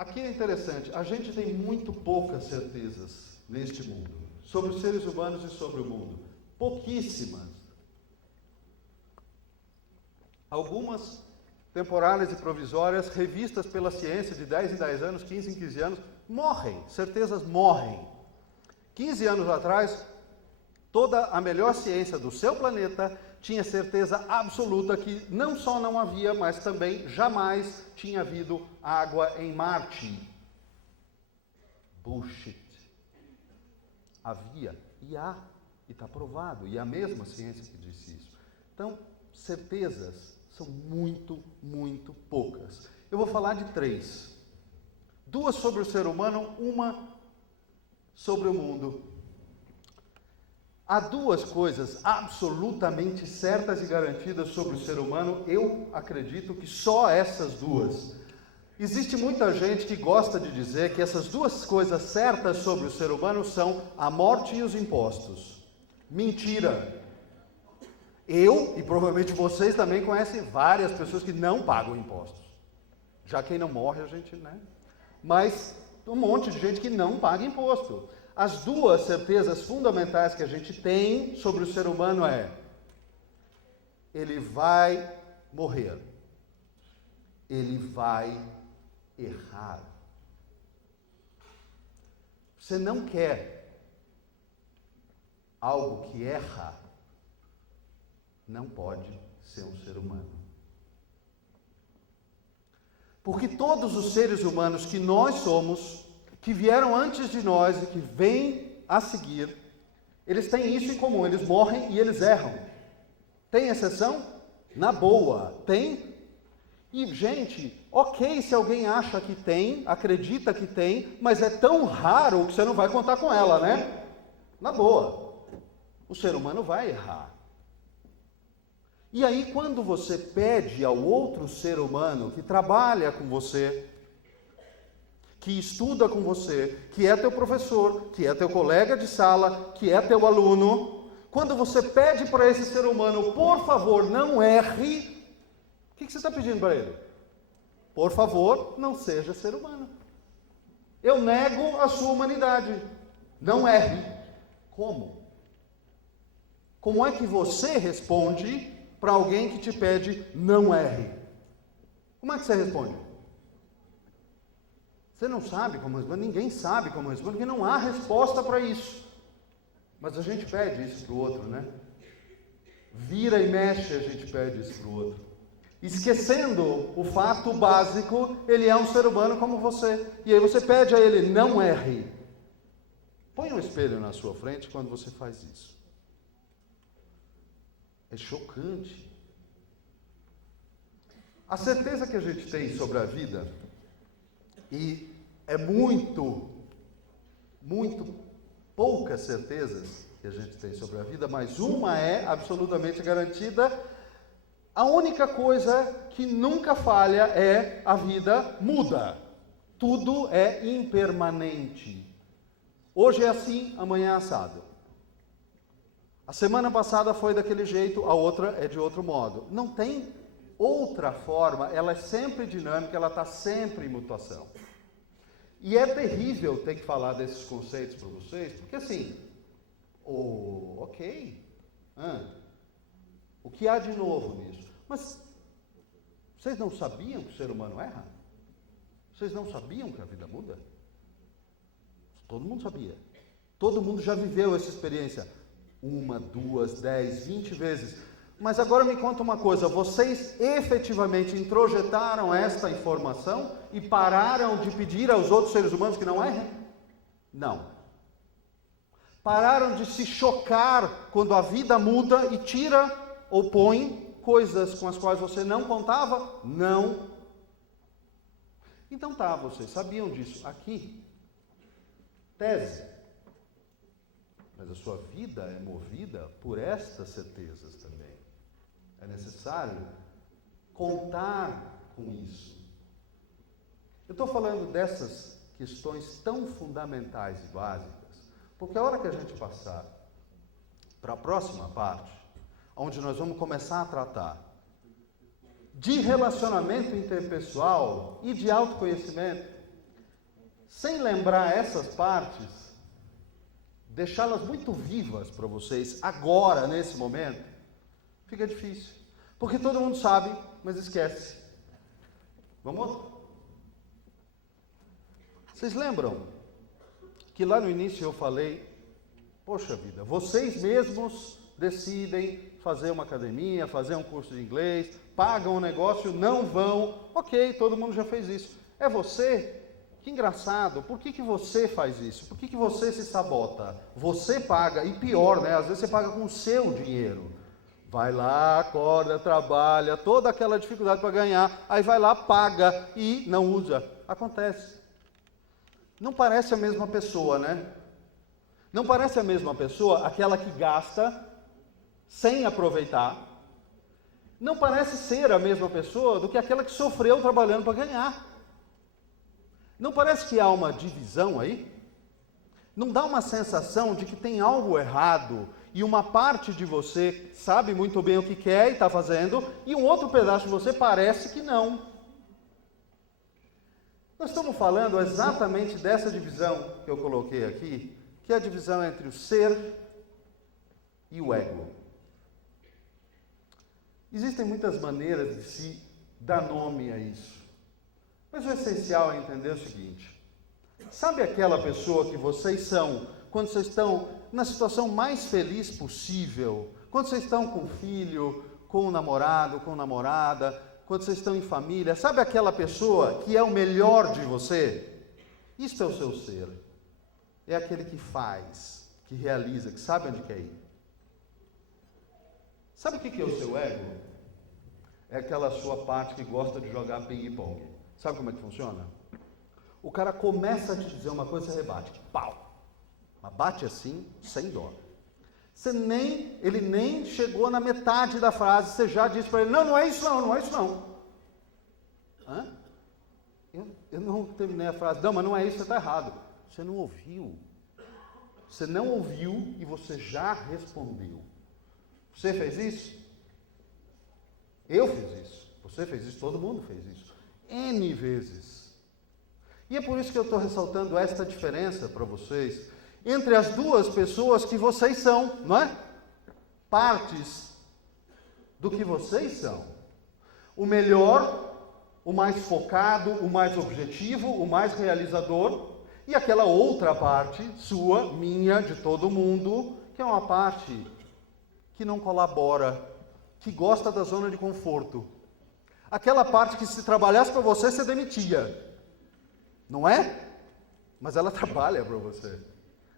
Aqui é interessante, a gente tem muito poucas certezas neste mundo, sobre os seres humanos e sobre o mundo. Pouquíssimas. Algumas temporárias e provisórias, revistas pela ciência de 10 em 10 anos, 15 em 15 anos, morrem, certezas morrem. 15 anos atrás, toda a melhor ciência do seu planeta tinha certeza absoluta que não só não havia, mas também jamais tinha havido água em Marte. Bullshit. Havia e há, e está provado, e é a mesma ciência que disse isso. Então, certezas são muito, muito poucas. Eu vou falar de 3. 2 sobre o ser humano, uma sobre o mundo. Há 2 coisas absolutamente certas e garantidas sobre o ser humano, eu acredito que só essas 2. Existe muita gente que gosta de dizer que essas 2 coisas certas sobre o ser humano são a morte e os impostos. Mentira! Eu, e provavelmente vocês também conhecem várias pessoas que não pagam impostos. Já quem não morre, a gente, né? Mas um monte de gente que não paga imposto. As 2 certezas fundamentais que a gente tem sobre o ser humano é: ele vai morrer, ele vai errar. Você não quer algo que erra, não pode ser um ser humano. Porque todos os seres humanos que nós somos, que vieram antes de nós e que vêm a seguir, eles têm isso em comum, eles morrem e eles erram. Tem exceção? Na boa, tem. E, gente, ok se alguém acha que tem, acredita que tem, mas é tão raro que você não vai contar com ela, né? Na boa. O ser humano vai errar. E aí, quando você pede ao outro ser humano que trabalha com você, que estuda com você, que é teu professor, que é teu colega de sala, que é teu aluno, quando você pede para esse ser humano, por favor, não erre, o que você está pedindo para ele? Por favor, não seja ser humano. Eu nego a sua humanidade. Não erre. Como? Como é que você responde para alguém que te pede não erre? Como é que você responde? Você não sabe como responder, ninguém sabe como responder, porque não há resposta para isso. Mas a gente pede isso para o outro, né? Vira e mexe, a gente pede isso para o outro. Esquecendo o fato básico, ele é um ser humano como você. E aí você pede a ele, não erre. Põe um espelho na sua frente quando você faz isso. É chocante. A certeza que a gente tem sobre a vida, e é muito poucas certezas que a gente tem sobre a vida, mas uma é absolutamente garantida. A única coisa que nunca falha é a vida muda. Tudo é impermanente. Hoje é assim, amanhã é assado. A semana passada foi daquele jeito, a outra é de outro modo. Não tem outra forma, ela é sempre dinâmica, ela está sempre em mutação. E é terrível ter que falar desses conceitos para vocês, porque assim, ok, o que há de novo nisso? Mas vocês não sabiam que o ser humano erra? Vocês não sabiam que a vida muda? Todo mundo sabia. Todo mundo já viveu essa experiência 1, 2, 10, 20 vezes. Mas agora me conta uma coisa, vocês efetivamente introjetaram esta informação e pararam de pedir aos outros seres humanos que não errem? Não. Pararam de se chocar quando a vida muda e tira ou põe coisas com as quais você não contava? Não. Então tá, vocês sabiam disso. Aqui, tese. Mas a sua vida é movida por estas certezas também. É necessário contar com isso. Eu estou falando dessas questões tão fundamentais e básicas, porque a hora que a gente passar para a próxima parte, onde nós vamos começar a tratar de relacionamento interpessoal e de autoconhecimento, sem lembrar essas partes, deixá-las muito vivas para vocês, agora, nesse momento, fica difícil. Porque todo mundo sabe, mas esquece. Vamos? Vocês lembram que lá no início eu falei, poxa vida, vocês mesmos decidem fazer uma academia, fazer um curso de inglês, pagam um negócio, não vão. Ok, todo mundo já fez isso. É você? Que engraçado, por que você faz isso? Por que você se sabota? Você paga, e pior, né? Às vezes você paga com o seu dinheiro. Vai lá, acorda, trabalha, toda aquela dificuldade para ganhar, aí vai lá, paga e não usa. Acontece. Não parece a mesma pessoa, né? Não parece a mesma pessoa aquela que gasta sem aproveitar. Não parece ser a mesma pessoa do que aquela que sofreu trabalhando para ganhar. Não parece que há uma divisão aí? Não dá uma sensação de que tem algo errado e uma parte de você sabe muito bem o que quer e está fazendo, e um outro pedaço de você parece que não? Nós estamos falando exatamente dessa divisão que eu coloquei aqui, que é a divisão entre o ser e o ego. Existem muitas maneiras de se dar nome a isso. Mas o essencial é entender o seguinte: sabe aquela pessoa que vocês são quando vocês estão na situação mais feliz possível? Quando vocês estão com filho, com um namorado, com namorada, quando vocês estão em família, sabe aquela pessoa que é o melhor de você? Isto é o seu ser. É aquele que faz, que realiza, que sabe onde quer ir. Sabe o que é o seu ego? É aquela sua parte que gosta de jogar ping-pong. Sabe como é que funciona? O cara começa a te dizer uma coisa, você rebate. Pau! Mas bate assim, sem dó. Ele nem chegou na metade da frase, você já disse para ele, não é isso não, não é isso não. Hã? Eu não terminei a frase, não, mas não é isso, você está errado. Você não ouviu. Você não ouviu e você já respondeu. Você fez isso? Eu fiz isso. Você fez isso, todo mundo fez isso. N vezes. E é por isso que eu estou ressaltando esta diferença para vocês, entre as duas pessoas que vocês são, não é? Partes do que vocês são. O melhor, o mais focado, o mais objetivo, o mais realizador, e aquela outra parte, sua, minha, de todo mundo, que é uma parte que não colabora, que gosta da zona de conforto. Aquela parte que se trabalhasse para você, você demitia. Não é? Mas ela trabalha para você.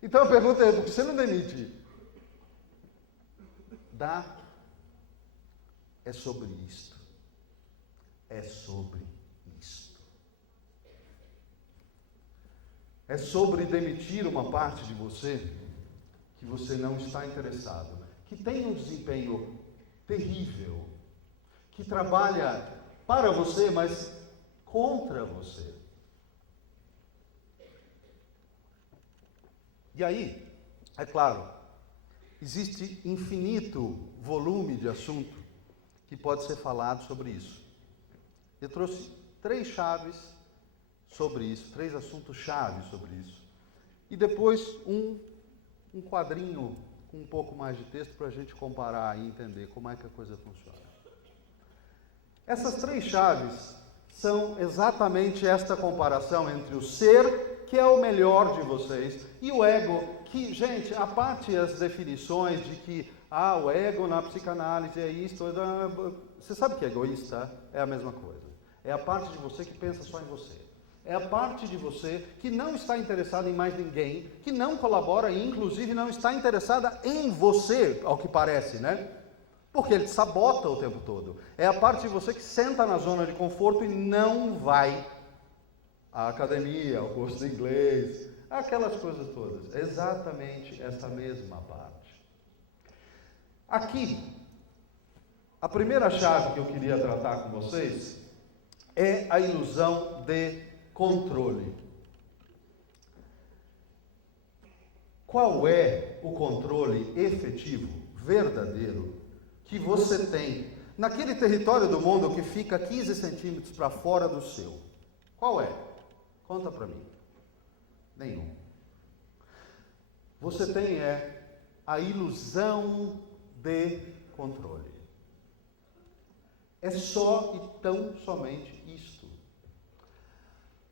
Então a pergunta é, por que você não demite? É sobre isto. É sobre isto. É sobre demitir uma parte de você que você não está interessado, que tem um desempenho terrível, que trabalha para você, mas contra você. E aí, é claro, existe infinito volume de assunto que pode ser falado sobre isso. Eu trouxe 3 chaves sobre isso, 3 assuntos chaves sobre isso. E depois um quadrinho com um pouco mais de texto para a gente comparar e entender como é que a coisa funciona. Essas 3 chaves são exatamente esta comparação entre o ser, que é o melhor de vocês, e o ego, que, gente, a parte as definições de que, o ego na psicanálise é isto, você sabe que é egoísta? É a mesma coisa. É a parte de você que pensa só em você. É a parte de você que não está interessada em mais ninguém, que não colabora e, inclusive, não está interessada em você, ao que parece, né? Porque ele te sabota o tempo todo. É a parte de você que senta na zona de conforto e não vai à academia, ao curso de inglês, aquelas coisas todas. Exatamente essa mesma parte. Aqui, a primeira chave que eu queria tratar com vocês é a ilusão de controle. Qual é o controle efetivo, verdadeiro, que você tem naquele território do mundo que fica 15 centímetros para fora do seu? Qual é? Conta para mim. Nenhum. Você tem a ilusão de controle. É só e tão somente isto.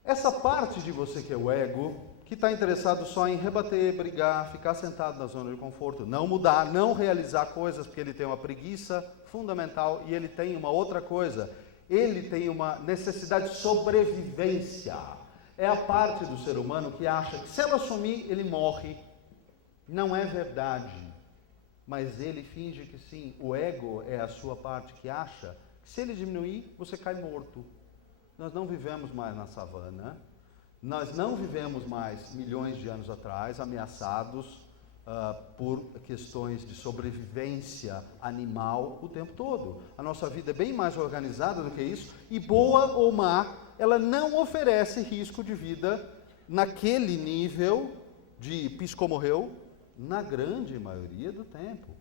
Essa parte de você que é o ego, que está interessado só em rebater, brigar, ficar sentado na zona de conforto, não mudar, não realizar coisas, porque ele tem uma preguiça fundamental e ele tem uma outra coisa, ele tem uma necessidade de sobrevivência. É a parte do ser humano que acha que se ela sumir, ele morre. Não é verdade, mas ele finge que sim. O ego é a sua parte que acha que se ele diminuir, você cai morto. Nós não vivemos mais na savana. Nós não vivemos mais milhões de anos atrás, ameaçados por questões de sobrevivência animal o tempo todo. A nossa vida é bem mais organizada do que isso, e boa ou má, ela não oferece risco de vida naquele nível de piscomorreu na grande maioria do tempo.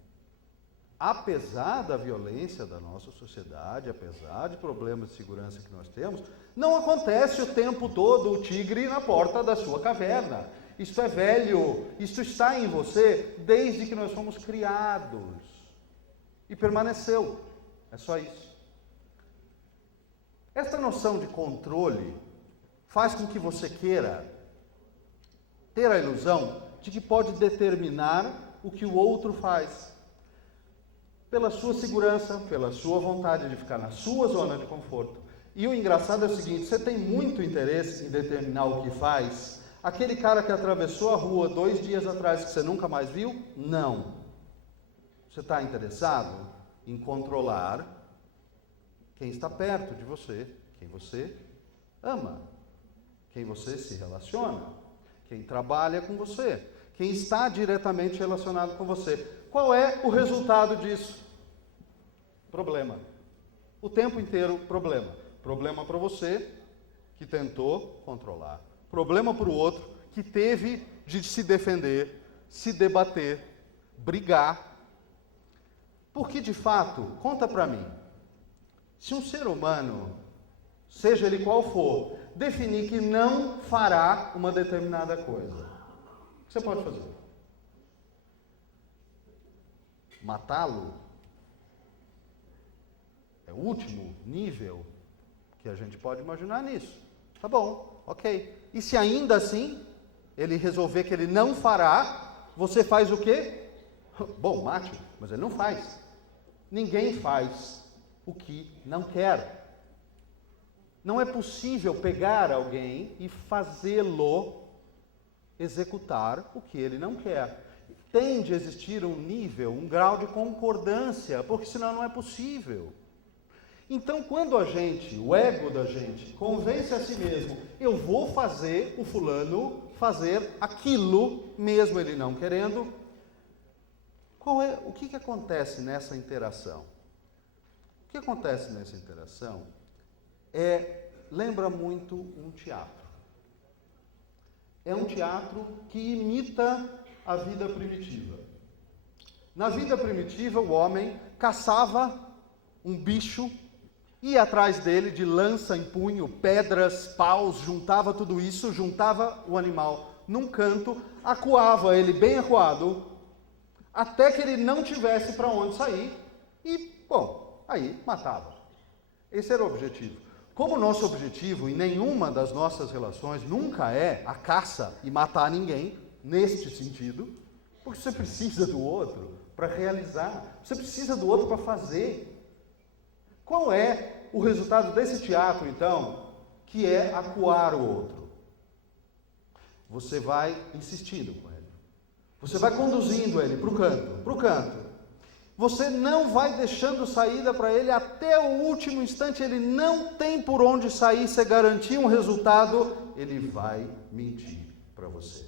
Apesar da violência da nossa sociedade, apesar de problemas de segurança que nós temos, não acontece o tempo todo o tigre na porta da sua caverna. Isto é velho, isto está em você desde que nós fomos criados. E permaneceu. É só isso. Esta noção de controle faz com que você queira ter a ilusão de que pode determinar o que o outro faz. Pela sua segurança, pela sua vontade de ficar na sua zona de conforto. E o engraçado é o seguinte, você tem muito interesse em determinar o que faz. Aquele cara que atravessou a rua 2 dias atrás que você nunca mais viu? Não. Você está interessado em controlar quem está perto de você, quem você ama, quem você se relaciona, quem trabalha com você, quem está diretamente relacionado com você. Qual é o resultado disso? Problema. O tempo inteiro, problema. Problema para você, que tentou controlar. Problema para o outro, que teve de se defender, se debater, brigar. Porque, de fato, conta para mim, se um ser humano, seja ele qual for, definir que não fará uma determinada coisa, o que você pode fazer? Matá-lo? É o último nível que a gente pode imaginar nisso. Tá bom, ok. E se ainda assim ele resolver que ele não fará, você faz o quê? Bom, mate, mas ele não faz. Ninguém faz o que não quer. Não é possível pegar alguém e fazê-lo executar o que ele não quer. Tem de existir um nível, um grau de concordância, porque senão não é possível. Então, quando a gente, o ego da gente, convence a si mesmo, eu vou fazer o fulano fazer aquilo, mesmo ele não querendo, o que acontece nessa interação? O que acontece nessa interação lembra muito um teatro. É um teatro que imita a vida primitiva. Na vida primitiva, o homem caçava um bicho, ia atrás dele de lança em punho, pedras, paus, juntava tudo isso, juntava o animal num canto, acuava ele bem acuado, até que ele não tivesse para onde sair e, bom, aí matava. Esse era o objetivo. Como o nosso objetivo em nenhuma das nossas relações nunca é a caça e matar ninguém, neste sentido, porque você precisa do outro para realizar, você precisa do outro para fazer. Qual é o resultado desse teatro, então, que é acuar o outro? Você vai insistindo com ele. Você vai conduzindo ele para o canto. Você não vai deixando saída para ele até o último instante, ele não tem por onde sair, você garantir um resultado, ele vai mentir para você.